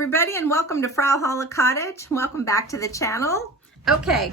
everybody, and welcome to Frau Holle Cottage. Welcome back to the channel. Okay,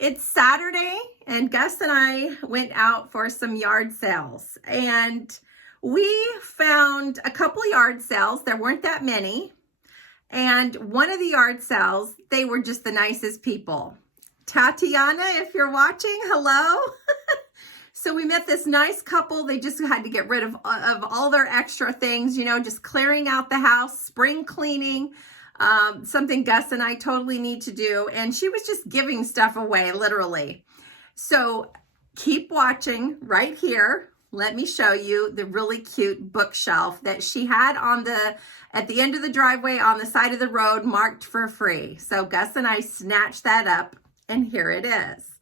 it's Saturday, and Gus and I went out for some yard sales, and we found a couple yard sales. There weren't that many, and one of the yard sales, they were just the nicest people. Tatiana, if you're watching, hello. So we met this nice couple. They just had to get rid of all their extra things, you know, just clearing out the house, spring cleaning, something Gus and I totally need to do. And she was just giving stuff away, literally. So keep watching right here. Let me show you the really cute bookshelf that she had at the end of the driveway on the side of the road, marked for free. So Gus and I snatched that up, and here it is.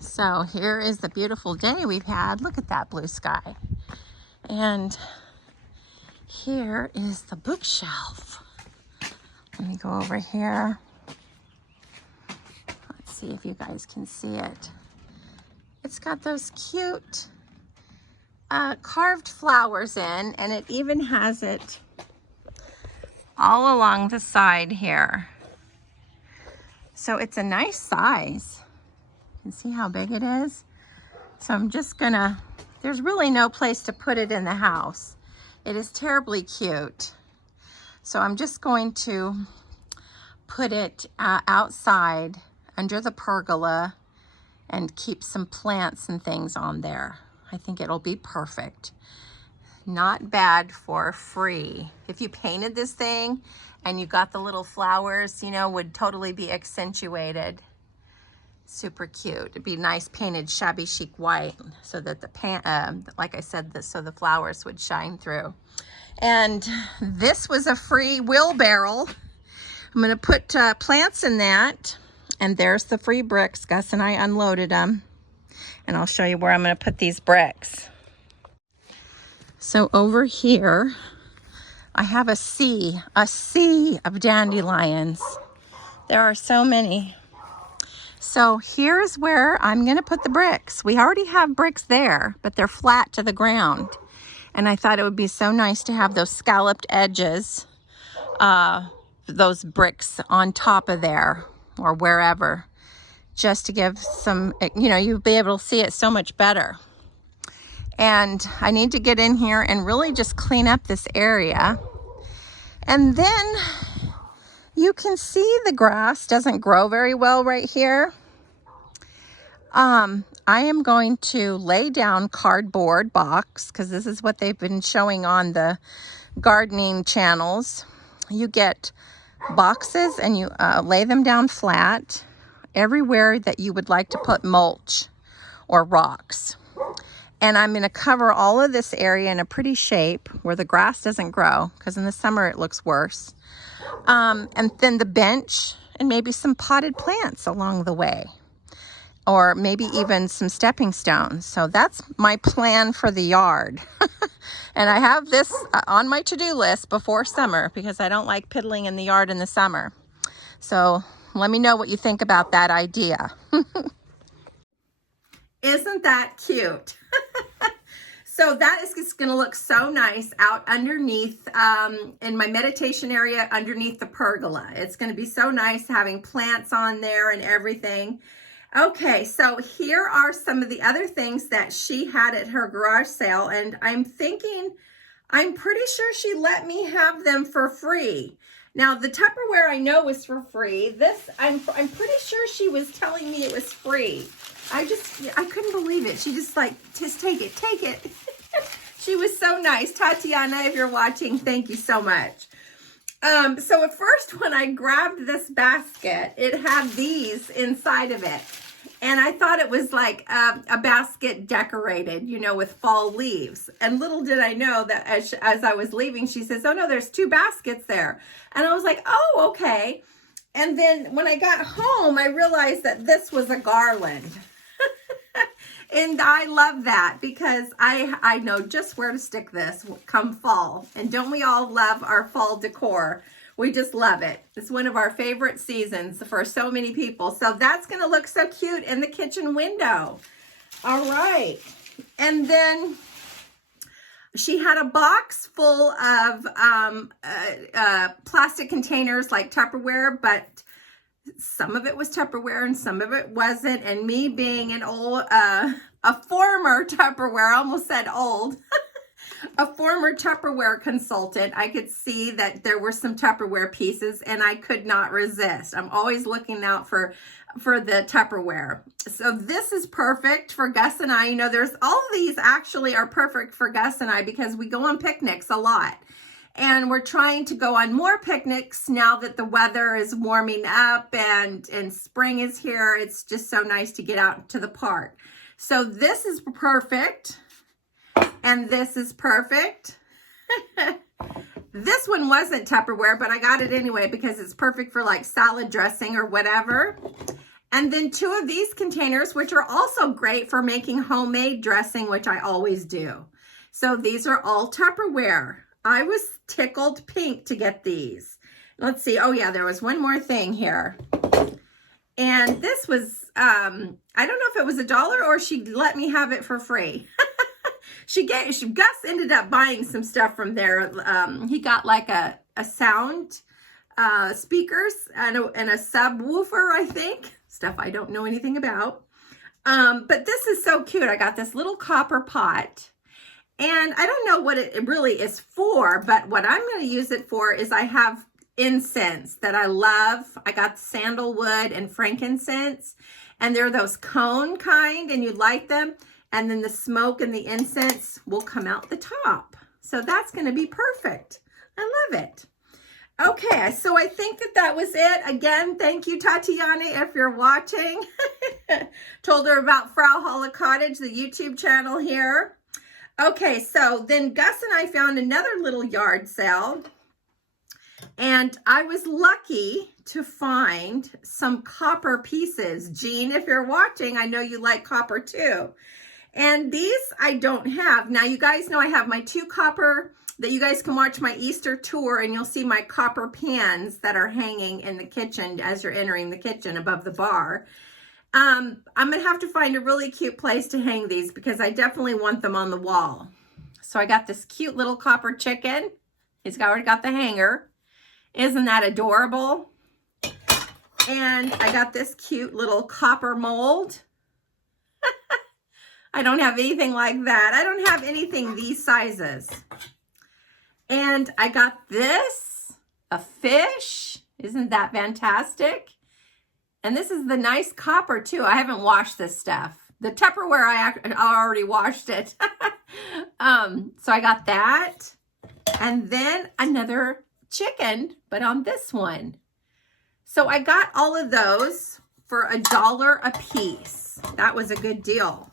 So here is the beautiful day we've had. Look at that blue sky. And here is the bookshelf. Let me go over here. Let's see if you guys can see it. It's got those cute carved flowers in, and it even has it all along the side here. So it's a nice size. You can see how big it is. So I'm just gonna, there's really no place to put it in the house. It is terribly cute. So I'm just going to put it outside under the pergola and keep some plants and things on there. I think it'll be perfect. Not bad for free. If you painted this thing and you got the little flowers, you know, would totally be accentuated. Super cute. It'd be nice painted shabby chic white so that the like I said, so the flowers would shine through. And this was a free wheelbarrow. I'm going to put plants in that, and there's the free bricks. Gus and I unloaded them, and I'll show you where I'm going to put these bricks. So over here I have a sea of dandelions. There are so many. So here's where I'm going to put the bricks. We already have bricks there, but they're flat to the ground. And I thought it would be so nice to have those scalloped edges, those bricks on top of there or wherever, just to give some, you know, you'll be able to see it so much better. And I need to get in here and really just clean up this area. And then you can see the grass doesn't grow very well right here. I am going to lay down cardboard box, because this is what they've been showing on the gardening channels. You get boxes and you lay them down flat everywhere that you would like to put mulch or rocks. And I'm going to cover all of this area in a pretty shape where the grass doesn't grow, because in the summer it looks worse. And then the bench and maybe some potted plants along the way, or maybe even some stepping stones. So that's my plan for the yard. And I have this on my to-do list before summer, because I don't like piddling in the yard in the summer. So let me know what you think about that idea. Isn't that cute? So that is just going to look so nice out underneath, in my meditation area underneath the pergola. It's going to be so nice having plants on there and everything. Okay, so here are some of the other things that she had at her garage sale, and I'm pretty sure she let me have them for free. Now, the Tupperware I know was for free. This, I'm pretty sure she was telling me it was free. I couldn't believe it. She just like, just take it, take it. She was so nice. Tatiana, if you're watching, thank you so much. So at first, when I grabbed this basket, it had these inside of it. And I thought it was like a basket decorated, you know, with fall leaves. And little did I know that as I was leaving, she says, oh no, there's 2 baskets there. And I was like, oh, okay. And then when I got home, I realized that this was a garland. And I love that, because I know just where to stick this come fall. And don't we all love our fall decor? We just love it. It's one of our favorite seasons for so many people. So that's going to look so cute in the kitchen window. All right. And then she had a box full of plastic containers like Tupperware, but some of it was Tupperware and some of it wasn't. And me being an old, a former Tupperware, I almost said old, a former Tupperware consultant, I could see that there were some Tupperware pieces and I could not resist. I'm always looking out for the Tupperware. So this is perfect for Gus and I. You know, there's all of these actually are perfect for Gus and I because we go on picnics a lot. And we're trying to go on more picnics now that the weather is warming up and spring is here. It's just so nice to get out to the park. So this is perfect. And this is perfect. This one wasn't Tupperware, but I got it anyway because it's perfect for like salad dressing or whatever. And then 2 of these containers, which are also great for making homemade dressing, which I always do. So these are all Tupperware. I was tickled pink to get these. Let's see. Oh yeah, there was one more thing here. And this was, I don't know if it was $1 or she let me have it for free. Gus ended up buying some stuff from there. He got like a sound speakers and a subwoofer, I think. Stuff I don't know anything about. But this is so cute. I got this little copper pot. And I don't know what it really is for, but what I'm going to use it for is I have incense that I love. I got sandalwood and frankincense. And they're those cone kind, and you light them. And then the smoke and the incense will come out the top. So that's going to be perfect. I love it. Okay, so I think that was it. Again, thank you, Tatiana, if you're watching. Told her about Frau Holle Cottage, the YouTube channel here. Okay, so then Gus and I found another little yard sale. And I was lucky to find some copper pieces. Jean, if you're watching, I know you like copper too. And these I don't have. Now, you guys know I have my 2 copper that you guys can watch my Easter tour, and you'll see my copper pans that are hanging in the kitchen as you're entering the kitchen above the bar. I'm going to have to find a really cute place to hang these because I definitely want them on the wall. So I got this cute little copper chicken. He's already got the hanger. Isn't that adorable? And I got this cute little copper mold. I don't have anything like that. I don't have anything these sizes. And I got this, a fish. Isn't that fantastic? And this is the nice copper too. I haven't washed this stuff. The Tupperware, I already washed it. So I got that. And then another chicken, but on this one. So I got all of those for $1 a piece. That was a good deal.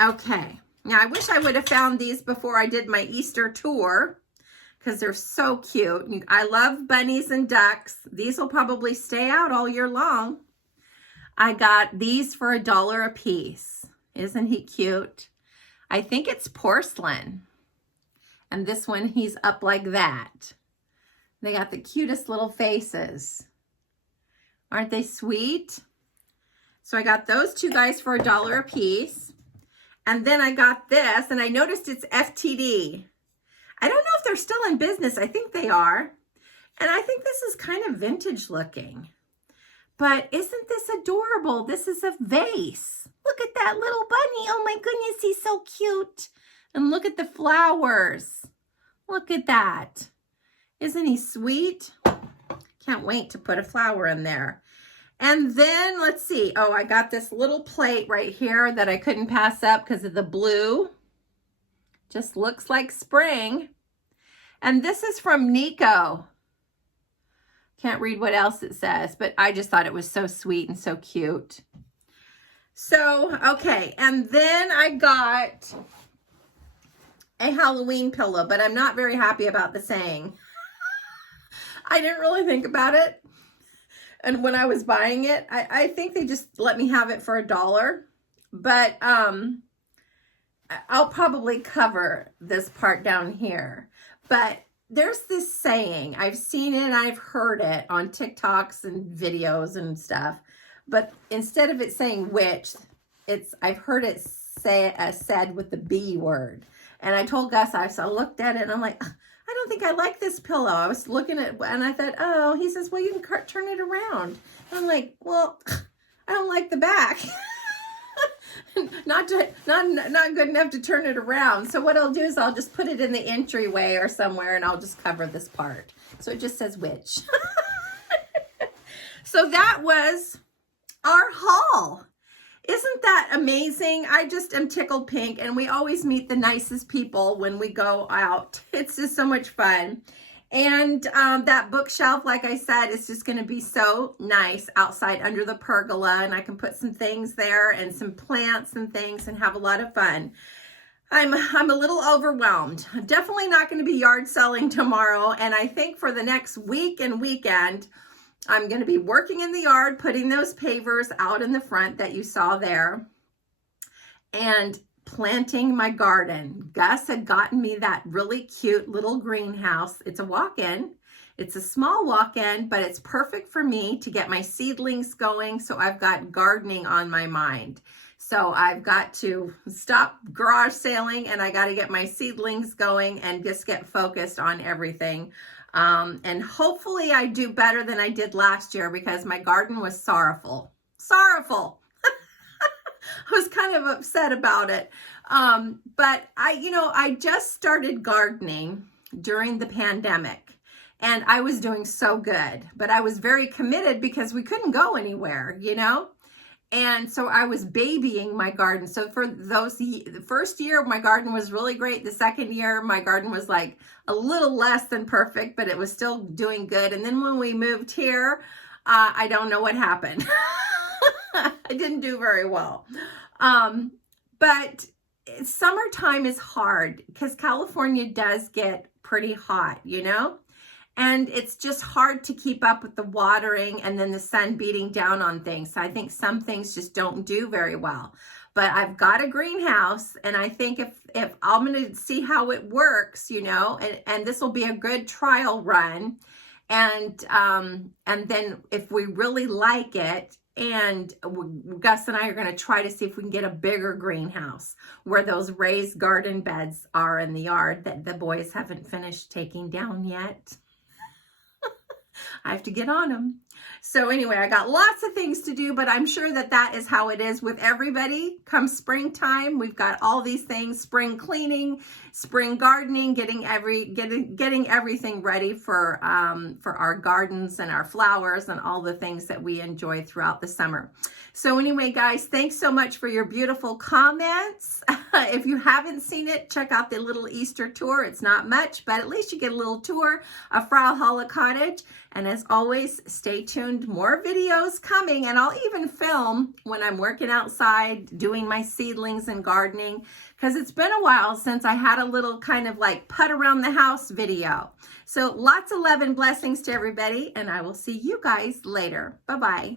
Okay, now I wish I would have found these before I did my Easter tour because they're so cute. I love bunnies and ducks. These will probably stay out all year long. I got these for $1 a piece. Isn't he cute? I think it's porcelain. And this one, he's up like that. They got the cutest little faces. Aren't they sweet? So I got those 2 guys for $1 a piece. And then I got this, and I noticed it's FTD. I don't know if they're still in business. I think they are. And I think this is kind of vintage looking. But isn't this adorable? This is a vase. Look at that little bunny. Oh my goodness, he's so cute. And look at the flowers. Look at that. Isn't he sweet? Can't wait to put a flower in there. And then, let's see. Oh, I got this little plate right here that I couldn't pass up because of the blue. Just looks like spring. And this is from Nico. Can't read what else it says, but I just thought it was so sweet and so cute. So, okay. And then I got a Halloween pillow, but I'm not very happy about the saying. I didn't really think about it. And when I was buying it, I think they just let me have it for $1. But I'll probably cover this part down here. But there's this saying, I've seen it and I've heard it on TikToks and videos and stuff. But instead of it saying witch, I've heard it said with the B word. And I told Gus, I looked at it and I'm like, I don't think I like this pillow. I was looking at, and I thought, oh, he says, well, you can turn it around. And I'm like, well, I don't like the back. Not good enough to turn it around. So what I'll do is I'll just put it in the entryway or somewhere, and I'll just cover this part. So it just says witch. So that was our haul. Isn't that amazing? I just am tickled pink, and we always meet the nicest people when we go out. It's just so much fun. And that bookshelf, like I said, is just going to be so nice outside under the pergola, and I can put some things there and some plants and things and have a lot of fun. I'm a little overwhelmed. I'm definitely not going to be yard selling tomorrow, and I think for the next week and weekend, I'm going to be working in the yard, putting those pavers out in the front that you saw there, and planting my garden. Gus had gotten me that really cute little greenhouse. It's a walk-in. It's a small walk-in, but it's perfect for me to get my seedlings going. So I've got gardening on my mind. So I've got to stop garage sailing, and I got to get my seedlings going and just get focused on everything. And hopefully I do better than I did last year, because my garden was sorrowful. I was kind of upset about it. But I just started gardening during the pandemic, and I was doing so good, but I was very committed because we couldn't go anywhere, And so I was babying my garden. So for the first year, my garden was really great. The second year, my garden was like a little less than perfect, but it was still doing good. And then when we moved here, I don't know what happened. I didn't do very well. But summertime is hard because California does get pretty hot, And it's just hard to keep up with the watering and then the sun beating down on things. So I think some things just don't do very well. But I've got a greenhouse, and I think if I'm going to see how it works, and this will be a good trial run. And then if we really like it, and Gus and I are going to try to see if we can get a bigger greenhouse where those raised garden beds are in the yard that the boys haven't finished taking down yet. I have to get on them. So anyway, I got lots of things to do, but I'm sure that is how it is with everybody. Come springtime, we've got all these things: spring cleaning, spring gardening, getting everything ready for our gardens and our flowers and all the things that we enjoy throughout the summer. So anyway, guys, thanks so much for your beautiful comments. If you haven't seen it, check out the little Easter tour. It's not much, but at least you get a little tour of Frau Holle Cottage. And as always, stay tuned. More videos coming, and I'll even film when I'm working outside doing my seedlings and gardening, because it's been a while since I had a little kind of like put around the house video. So lots of love and blessings to everybody, and I will see you guys later. Bye-bye.